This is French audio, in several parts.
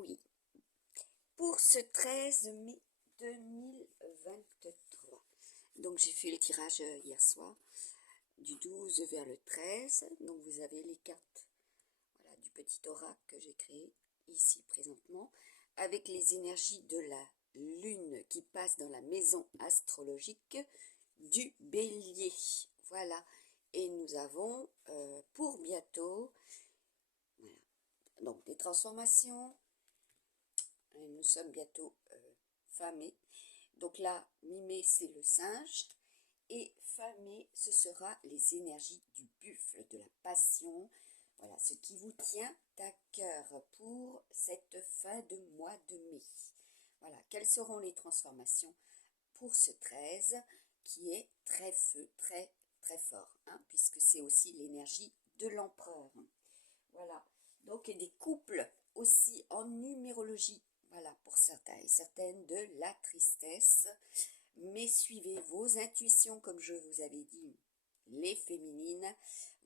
Oui, pour ce 13 mai 2023. Donc j'ai fait le tirage hier soir, du 12 vers le 13. Donc vous avez les cartes, voilà, du petit oracle que j'ai créé ici présentement, avec les énergies de la lune qui passe dans la maison astrologique du bélier. Voilà, et nous avons pour bientôt, voilà, donc des transformations. Nous sommes bientôt fin mai. Donc là, mi-mai, c'est le singe. Et fin mai, ce sera les énergies du buffle, de la passion. Voilà, ce qui vous tient à cœur pour cette fin de mois de mai. Voilà, quelles seront les transformations pour ce 13 qui est très feu, très très fort, hein, puisque c'est aussi l'énergie de l'empereur. Voilà, donc et des couples aussi en numérologie. Voilà, pour certains et certaines, de la tristesse. Mais suivez vos intuitions, comme je vous avais dit, les féminines.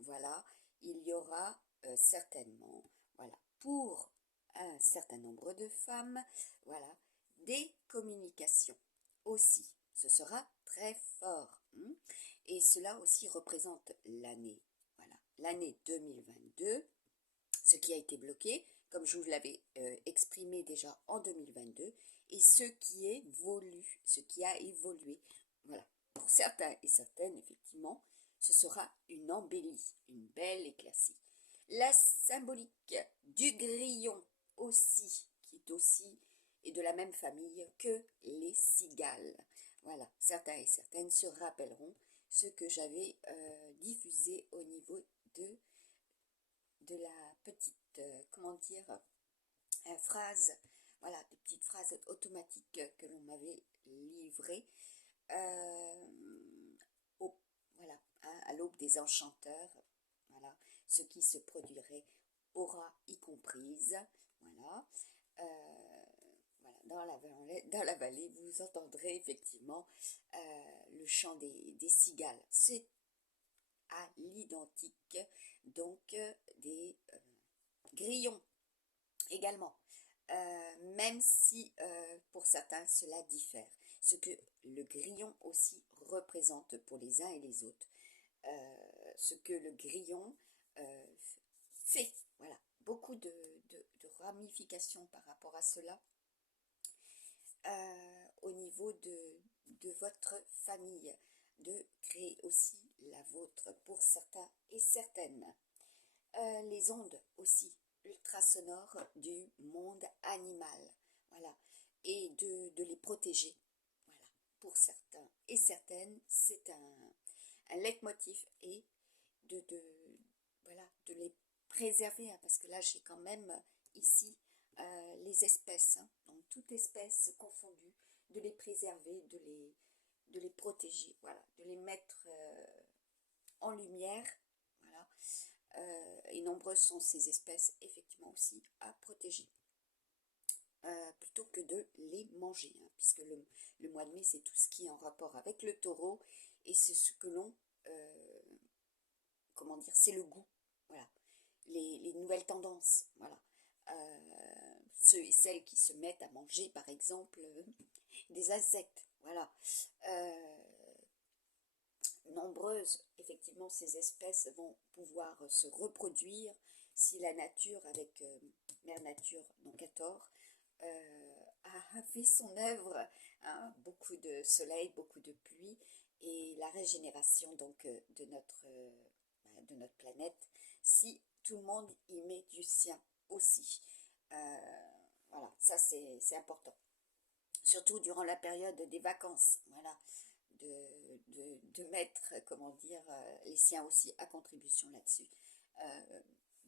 Voilà, il y aura certainement, voilà, pour un certain nombre de femmes, voilà, des communications aussi. Ce sera très fort. Et cela aussi représente l'année, voilà, l'année 2022, ce qui a été bloqué, comme je vous l'avais exprimé déjà en 2022, et ce qui évolue, ce qui a évolué. Voilà, pour certains et certaines, effectivement, ce sera une embellie, une belle éclaircie. La symbolique du grillon aussi, qui est aussi et de la même famille que les cigales. Voilà, certains et certaines se rappelleront ce que j'avais diffusé au niveau de la petite, comment dire, phrase, voilà, des petites phrases automatiques que l'on m'avait livrées, voilà, hein, à l'aube des enchanteurs, voilà, ce qui se produirait aura y comprise, voilà. Voilà, dans la vallée, vous entendrez effectivement le chant des cigales. C'est à l'identique, donc des grillons également, même si pour certains cela diffère. Ce que le grillon aussi représente pour les uns et les autres, ce que le grillon fait, voilà, beaucoup de ramifications par rapport à cela. Au niveau de votre famille, de créer aussi la vôtre pour certains et certaines. Les ondes aussi ultrasonores du monde animal, voilà, et de les protéger, voilà, pour certains et certaines, c'est un leitmotiv, et voilà, de les préserver, hein, parce que là j'ai quand même ici les espèces, hein, donc toute espèce confondue, de les préserver, de les protéger, voilà, de les mettre en lumière, voilà. Et nombreuses sont ces espèces effectivement aussi à protéger, plutôt que de les manger, hein, puisque le mois de mai, c'est tout ce qui est en rapport avec le taureau, et c'est ce que l'on, comment dire, c'est le goût, voilà, les nouvelles tendances, voilà. Ceux et celles qui se mettent à manger, par exemple, des insectes, voilà. Nombreuses, effectivement, ces espèces vont pouvoir se reproduire si la nature, avec Mère Nature, donc à tort, a fait son œuvre, hein, beaucoup de soleil, beaucoup de pluie, et la régénération donc de notre planète, si tout le monde y met du sien aussi. Voilà, ça c'est important. Surtout durant la période des vacances, voilà, de mettre, comment dire, les siens aussi à contribution là-dessus,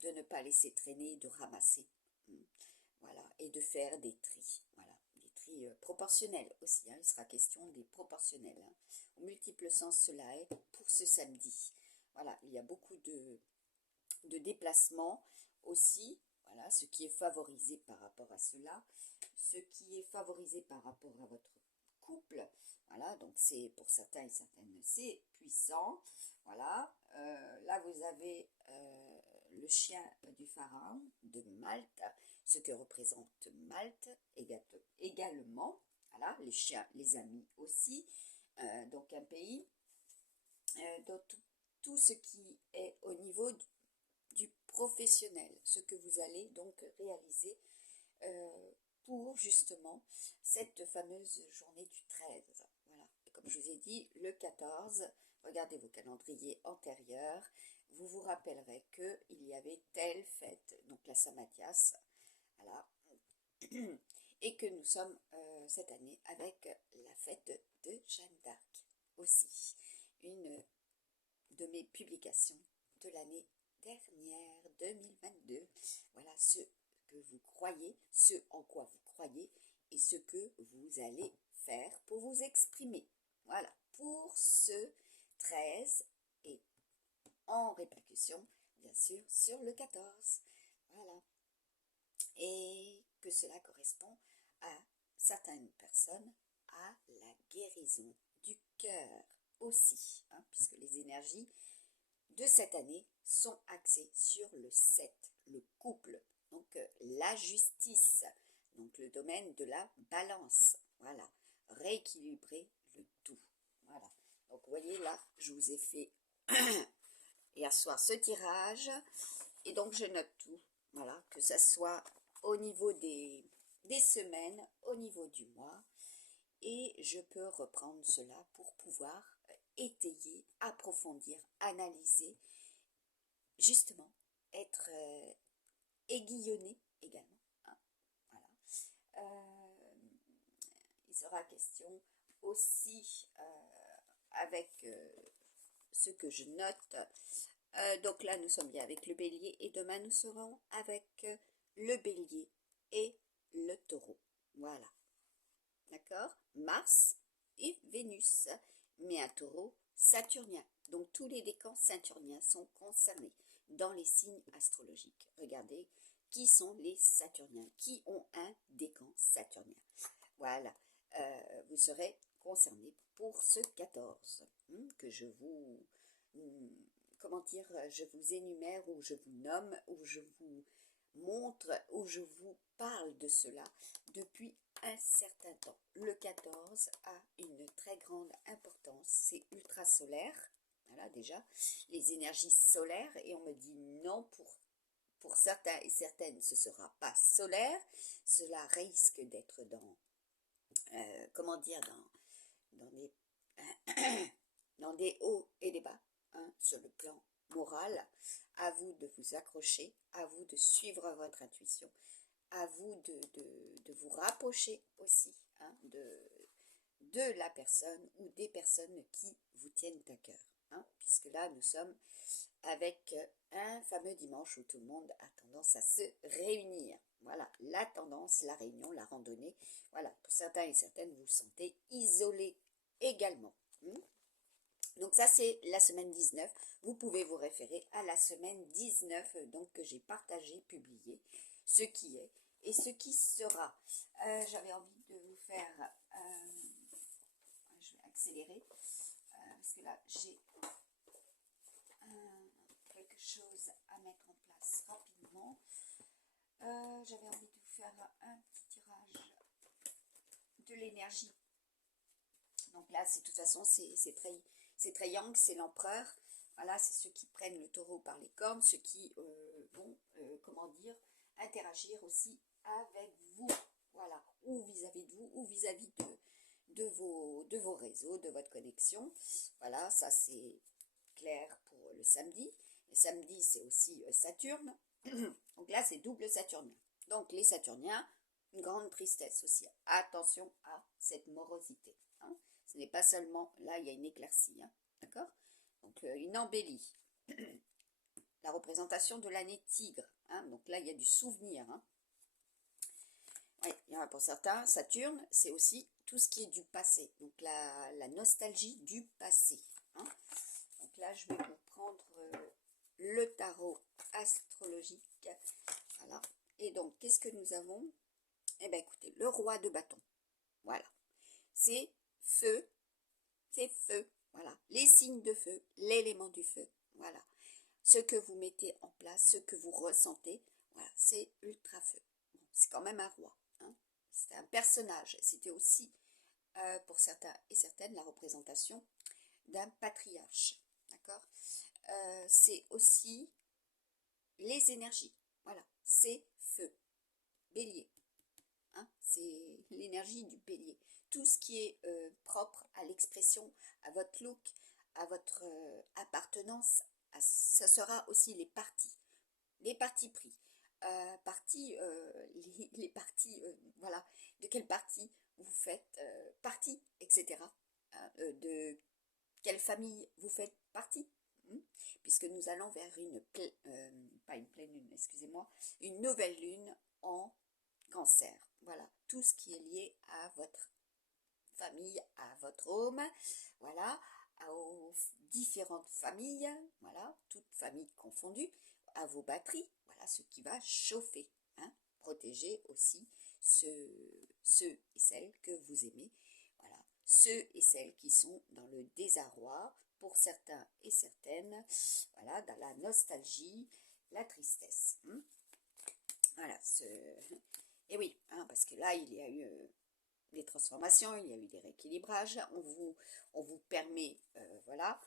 de ne pas laisser traîner, de ramasser, voilà, et de faire des tris, voilà, des tris proportionnels aussi, hein, il sera question des proportionnels, hein. En multiples sens cela est pour ce samedi. Voilà, il y a beaucoup de déplacements aussi, voilà, ce qui est favorisé par rapport à cela, ce qui est favorisé par rapport à votre couple, voilà, donc c'est pour certains et certaines, c'est puissant, voilà. Là vous avez le chien du pharaon de Malte, ce que représente Malte également. Voilà, les chiens, les amis aussi. Donc un pays. Donc tout ce qui est au niveau du professionnel, ce que vous allez donc réaliser pour justement cette fameuse journée du 13. Voilà. Et comme je vous ai dit, le 14, regardez vos calendriers antérieurs, vous vous rappellerez qu'il y avait telle fête, donc la Saint-Mathias, voilà, et que nous sommes cette année avec la fête de Jeanne d'Arc aussi, une de mes publications de l'année dernière, 2022. Voilà ce que vous croyez, ce en quoi vous croyez et ce que vous allez faire pour vous exprimer. Voilà, pour ce 13 et en répercussion, bien sûr, sur le 14. Voilà. Et que cela correspond à certaines personnes à la guérison du cœur aussi, hein, puisque les énergies de cette année sont axées sur le 7, le couple, donc la justice, donc le domaine de la balance, voilà, rééquilibrer le tout, voilà. Donc vous voyez là, je vous ai fait hier soir ce tirage, et donc je note tout, voilà, que ça soit au niveau des semaines, au niveau du mois, et je peux reprendre cela pour pouvoir étayer, approfondir, analyser, justement, être aiguillonné également. Hein, voilà. Il sera question aussi avec ce que je note. Donc là, nous sommes bien avec le bélier et demain, nous serons avec le bélier et le taureau. Voilà. D'accord? Mars et Vénus, mais un taureau saturnien. Donc tous les décans saturniens sont concernés dans les signes astrologiques. Regardez qui sont les saturniens, qui ont un décan saturnien. Voilà, vous serez concernés pour ce 14 que je vous, comment dire, je vous énumère ou je vous nomme ou je vous montre ou je vous parle de cela depuis un certain temps. Le 14 a une très grande importance, c'est ultra solaire, voilà déjà, les énergies solaires, et on me dit non, pour certains et certaines ce ne sera pas solaire, cela risque d'être dans, comment dire, dans des hauts et des bas, hein, sur le plan moral. À vous de vous accrocher, à vous de suivre votre intuition, à vous de vous rapprocher aussi, hein, de la personne ou des personnes qui vous tiennent à cœur, hein, puisque là nous sommes avec un fameux dimanche où tout le monde a tendance à se réunir. Voilà, la tendance, la réunion, la randonnée. Voilà, pour certains et certaines, vous vous sentez isolés également. Donc ça, c'est la semaine 19. Vous pouvez vous référer à la semaine 19, donc que j'ai partagé, publié, ce qui est et ce qui sera. J'avais envie de vous faire... je vais accélérer, parce que là, j'ai quelque chose à mettre en place rapidement. J'avais envie de vous faire un petit tirage de l'énergie. Donc là, de toute façon, c'est très yang, c'est l'empereur. Voilà, c'est ceux qui prennent le taureau par les cornes, ceux qui vont, comment dire, interagir aussi avec vous. Voilà, ou vis-à-vis de vous, ou vis-à-vis de vos réseaux, de votre connexion. Voilà, ça c'est clair pour le samedi. Le samedi, c'est aussi Saturne. Donc là, c'est double saturnien. Donc les saturniens, une grande tristesse aussi. Attention à cette morosité. Hein. Ce n'est pas seulement, là, il y a une éclaircie. Hein. D'accord? Donc une embellie. La représentation de l'année tigre. Hein. Donc là, il y a du souvenir. Hein. Oui, il y en a pour certains. Saturne, c'est aussi tout ce qui est du passé. Donc la nostalgie du passé. Hein. Donc là, je vais vous prendre le tarot astrologique. Voilà. Et donc, qu'est-ce que nous avons? Eh bien, écoutez, le roi de bâton. Voilà. C'est feu. C'est feu. Voilà. Les signes de feu. L'élément du feu. Voilà. ce que vous mettez en place, ce que vous ressentez, voilà, c'est ultra feu. Bon, c'est quand même un roi, hein. C'était un personnage, c'était aussi, pour certains et certaines, la représentation d'un patriarche, d'accord. C'est aussi les énergies, voilà, c'est feu, bélier, hein, c'est l'énergie du bélier. Tout ce qui est propre à l'expression, à votre look, à votre appartenance, ça sera aussi les partis pris. Les partis, voilà, de quel parti vous faites partie, etc. De quelle famille vous faites partie, hein, puisque nous allons vers pas une pleine lune, excusez-moi, une nouvelle lune en cancer. Voilà, tout ce qui est lié à votre famille, à votre home, voilà, aux différentes familles, voilà, toutes familles confondues, à vos batteries, voilà ce qui va chauffer, hein. Protégez aussi ceux et celles que vous aimez, voilà, ceux et celles qui sont dans le désarroi, pour certains et certaines, voilà, dans la nostalgie, la tristesse, hein. Voilà, et oui, hein, parce que là, il y a eu des transformations, il y a eu des rééquilibrages, on vous permet, voilà,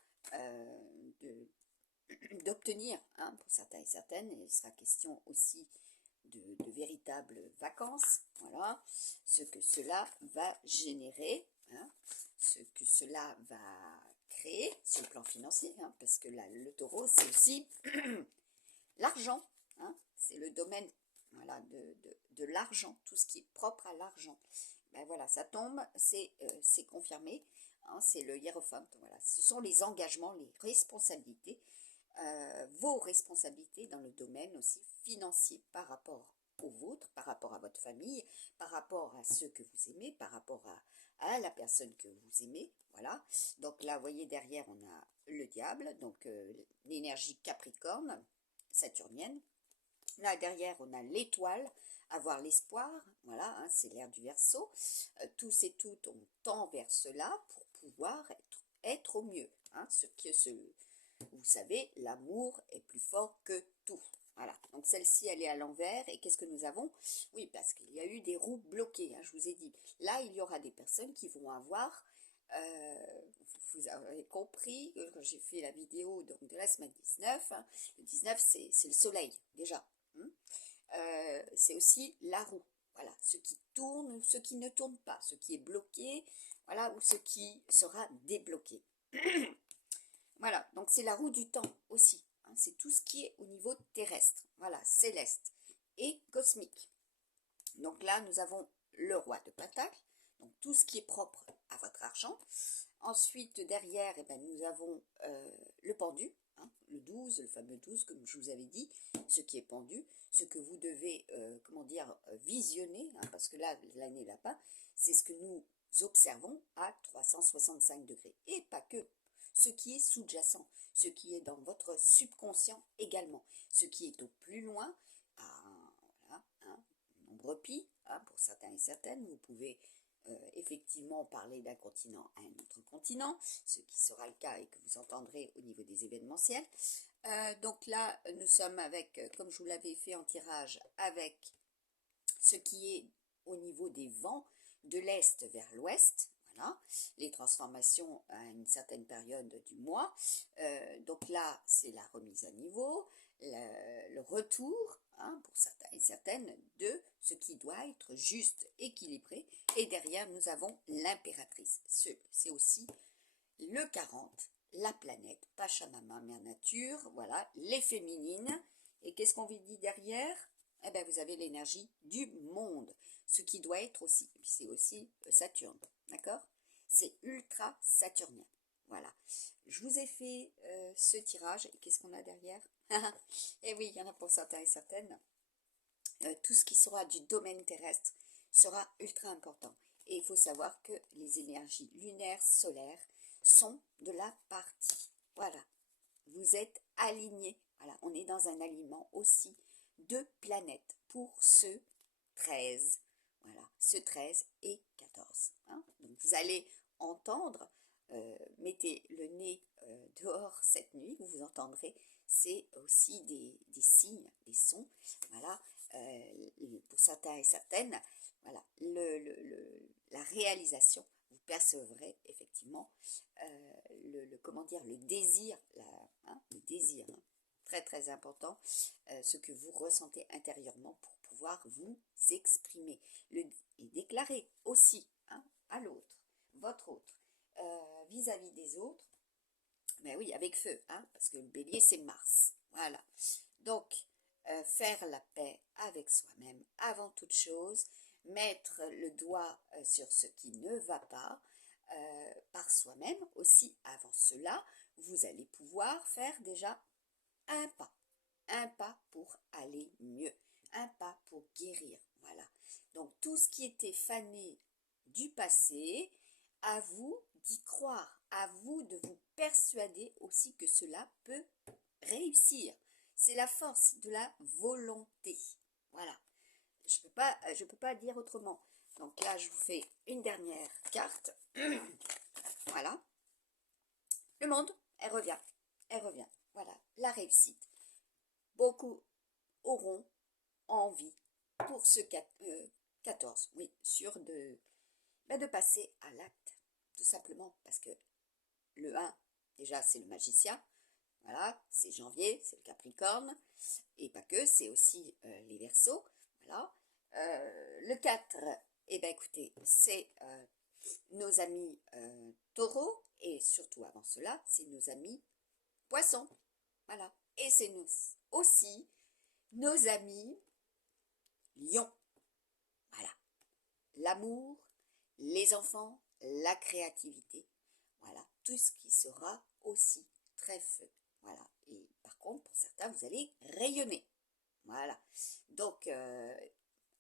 d'obtenir, hein, pour certains et certaines, et il sera question aussi de véritables vacances, voilà, ce que cela va générer, hein, ce que cela va créer sur le plan financier, hein, parce que là, le taureau, c'est aussi l'argent, hein, c'est le domaine, voilà, de l'argent, tout ce qui est propre à l'argent. Ben voilà, ça tombe, c'est confirmé, hein, c'est le hiérophante, voilà, ce sont les engagements, les responsabilités, vos responsabilités dans le domaine aussi financier par rapport au vôtre, par rapport à votre famille, par rapport à ceux que vous aimez, par rapport à la personne que vous aimez, voilà. Donc là, vous voyez, derrière, on a le diable, donc l'énergie capricorne, saturnienne. Là, derrière, on a l'étoile, avoir l'espoir, voilà, hein, c'est l'ère du Verseau. Tous et toutes, on tend vers cela pour pouvoir être au mieux, hein, vous savez, l'amour est plus fort que tout. Voilà, donc celle-ci, elle est à l'envers. Et qu'est-ce que nous avons? Oui, parce qu'il y a eu des roues bloquées, hein, je vous ai dit. Là, il y aura des personnes qui vont avoir, vous avez compris, quand j'ai fait la vidéo donc, de la semaine 19, hein, le 19, c'est le soleil, déjà. Hein. C'est aussi la roue. Voilà, ce qui tourne ou ce qui ne tourne pas, ce qui est bloqué, voilà, ou ce qui sera débloqué. Voilà, donc c'est la roue du temps aussi, hein, c'est tout ce qui est au niveau terrestre, voilà, céleste et cosmique. Donc là, nous avons le roi de Pentacle, donc tout ce qui est propre à votre argent. Ensuite, derrière, eh ben, nous avons le pendu, hein, le 12, le fameux 12, comme je vous avais dit, ce qui est pendu, ce que vous devez, comment dire, visionner, hein, parce que là, l'année lapin, c'est ce que nous observons à 365 degrés, et pas que. Ce qui est sous-jacent, ce qui est dans votre subconscient également, ce qui est au plus loin, voilà, hein, nombre pi, hein, pour certains et certaines, vous pouvez effectivement parler d'un continent à un autre continent, ce qui sera le cas et que vous entendrez au niveau des événementiels. Donc là, nous sommes avec, comme je vous l'avais fait en tirage, avec ce qui est au niveau des vents de l'est vers l'ouest, voilà, les transformations à une certaine période du mois. Donc là, c'est la remise à niveau, le retour, hein, pour certains et certaines, de ce qui doit être juste, équilibré. Et derrière, nous avons l'impératrice. C'est aussi le 40, la planète, Pachamama, Mère Nature, voilà, les féminines. Et qu'est-ce qu'on vous dit derrière? Eh bien, vous avez l'énergie du monde, ce qui doit être aussi, c'est aussi Saturne, d'accord? C'est ultra saturnien, voilà. Je vous ai fait ce tirage, et qu'est-ce qu'on a derrière? Eh oui, il y en a pour certains et certaines. Tout ce qui sera du domaine terrestre sera ultra important. Et il faut savoir que les énergies lunaires, solaires, sont de la partie. Voilà, vous êtes alignés. Voilà, on est dans un alignement aussi de planètes pour ce 13. Voilà, ce 13 et 14. Hein. Donc vous allez entendre, mettez le nez dehors cette nuit, vous entendrez c'est aussi des signes, des sons, voilà, pour certains et certaines, voilà, la réalisation, vous percevrez effectivement comment dire, le désir, le désir, hein, très très important, ce que vous ressentez intérieurement pour pouvoir vous exprimer et déclarer aussi, hein, à l'autre, votre autre, vis-à-vis des autres, mais oui, avec feu, hein, parce que le bélier c'est Mars, voilà. Donc, faire la paix avec soi-même avant toute chose, mettre le doigt sur ce qui ne va pas, par soi-même aussi. Avant cela, vous allez pouvoir faire déjà un pas pour aller mieux, un pas pour guérir, voilà. Donc tout ce qui était fané du passé, à vous d'y croire, à vous de vous persuader aussi que cela peut réussir. C'est la force de la volonté, voilà. Je peux pas dire autrement. Donc là, je vous fais une dernière carte. Voilà. Le monde, elle revient. Elle revient. Voilà. La réussite. Beaucoup auront envie pour ce 14, oui, de passer à l'acte. Tout simplement parce que le 1, déjà, c'est le magicien. Voilà, c'est janvier, c'est le Capricorne. Et pas que, c'est aussi les Verseaux. Voilà. Le 4, eh bien écoutez, c'est nos amis taureaux, et surtout avant cela, c'est nos amis poissons. Voilà. Et c'est aussi nos amis lions. Voilà. L'amour, les enfants, la créativité. Voilà. Tout ce qui sera aussi très feu. Voilà. Et par contre, pour certains, vous allez rayonner. Voilà. Donc,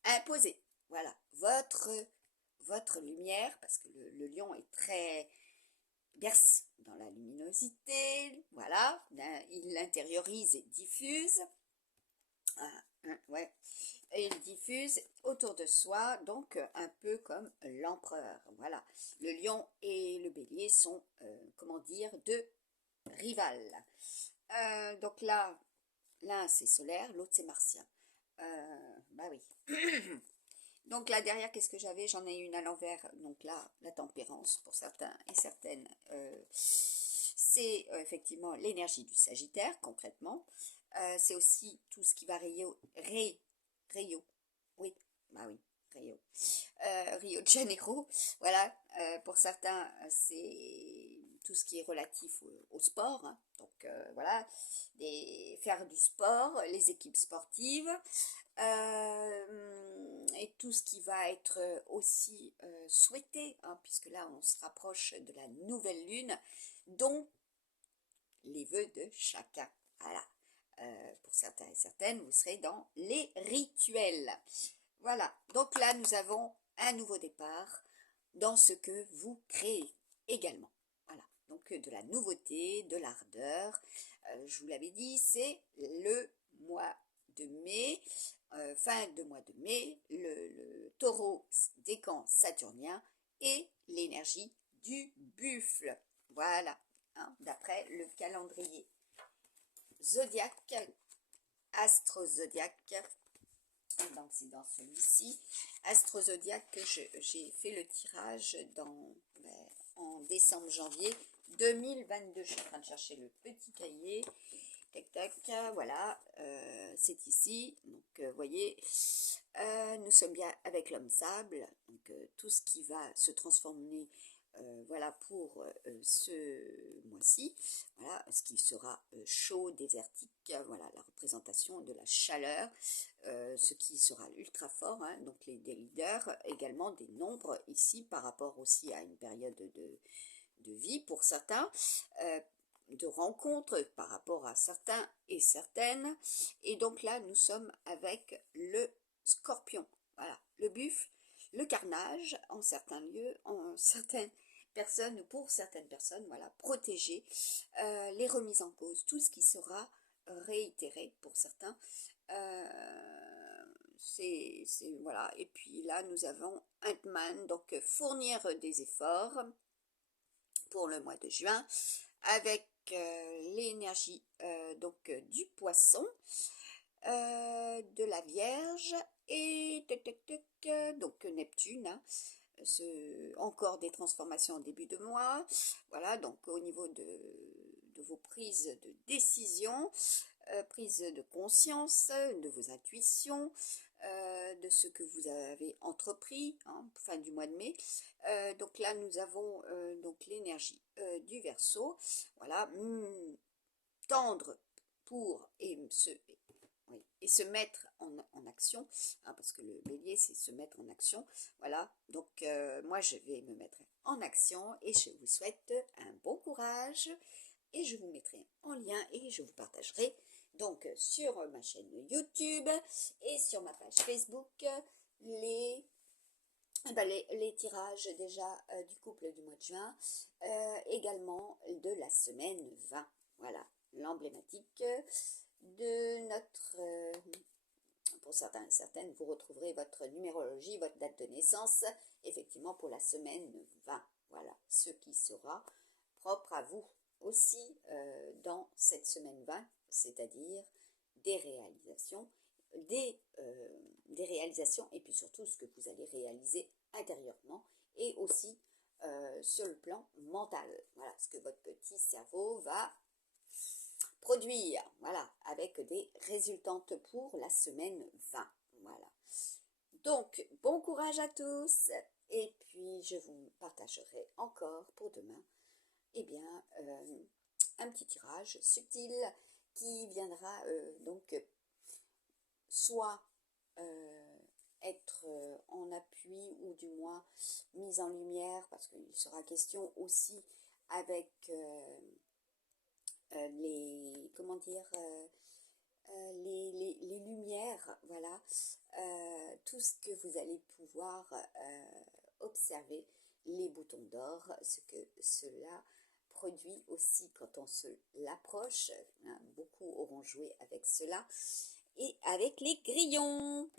imposez. Voilà. Votre lumière, parce que le lion est très berce dans la luminosité, voilà, il l'intériorise et diffuse, ouais, et il diffuse autour de soi, donc un peu comme l'empereur, voilà. Le lion et le bélier sont, comment dire, deux rivales. Donc là, l'un c'est solaire, l'autre c'est martien. Bah oui. Donc là derrière, qu'est-ce que j'avais? J'en ai une à l'envers. Donc là, la tempérance pour certains et certaines. C'est effectivement l'énergie du Sagittaire, concrètement. C'est aussi tout ce qui va Rio. Oui, bah oui, Rio. Rio de Janeiro. Voilà, pour certains, c'est tout ce qui est relatif au sport, hein. Donc voilà, faire du sport, les équipes sportives, et tout ce qui va être aussi souhaité, hein, puisque là on se rapproche de la nouvelle lune, dont les vœux de chacun. Voilà. Pour certains et certaines, vous serez dans les rituels. Voilà. Donc là, nous avons un nouveau départ dans ce que vous créez également. Voilà. Donc de la nouveauté, de l'ardeur. Je vous l'avais dit, c'est le mois de mai, fin de mois de mai, le taureau décan saturnien et l'énergie du buffle. Voilà, hein, d'après le calendrier zodiaque, astro-zodiaque. Donc c'est dans celui-ci, astro-zodiaque, que j'ai fait le tirage en décembre-janvier 2022. Je suis en train de chercher le petit cahier. Tac, tac, voilà, c'est ici. Donc, vous voyez, nous sommes bien avec l'homme sable. Donc, tout ce qui va se transformer, voilà, pour ce mois-ci. Voilà, ce qui sera chaud, désertique. Voilà, la représentation de la chaleur. Ce qui sera ultra fort. Hein, donc, des leaders, également des nombres ici, par rapport aussi à une période de vie pour certains. De rencontres par rapport à certains et certaines. Et donc là, nous sommes avec le scorpion. Voilà, le buffle, le carnage en certains lieux, en certaines personnes, pour certaines personnes, voilà, protéger, les remises en cause, tout ce qui sera réitéré pour certains. Voilà. Et puis là, nous avons Ant-Man, donc fournir des efforts pour le mois de juin, avec l'énergie du poisson, de la Vierge et donc Neptune, hein. Encore des transformations en début de mois. Voilà, donc au niveau de vos prises de décision, prise de conscience, de vos intuitions, de ce que vous avez entrepris, hein, fin du mois de mai. Donc là, nous avons donc l'énergie du Verseau. Voilà, tendre pour et se mettre en action, hein, parce que le bélier, c'est se mettre en action. Voilà, donc moi, je vais me mettre en action et je vous souhaite un bon courage et je vous mettrai en lien et je vous partagerai donc sur ma chaîne YouTube et sur ma page Facebook les tirages déjà du couple du mois de juin, également de la semaine 20. Voilà, l'emblématique de notre... pour certains et certaines, vous retrouverez votre numérologie, votre date de naissance, effectivement pour la semaine 20. Voilà, ce qui sera propre à vous aussi dans cette semaine 20, c'est-à-dire des réalisations, des réalisations et puis surtout ce que vous allez réaliser intérieurement et aussi sur le plan mental. Voilà, ce que votre petit cerveau va produire, voilà, avec des résultantes pour la semaine 20. Voilà. Donc, bon courage à tous et puis je vous partagerai encore pour demain un petit tirage subtil qui viendra donc soit être en appui ou du moins mise en lumière, parce qu'il sera question aussi avec les, comment dire, les lumières, voilà, tout ce que vous allez pouvoir observer, les boutons d'or, ce que cela produit aussi quand on se l'approche, hein, beaucoup auront joué avec cela, et avec les grillons.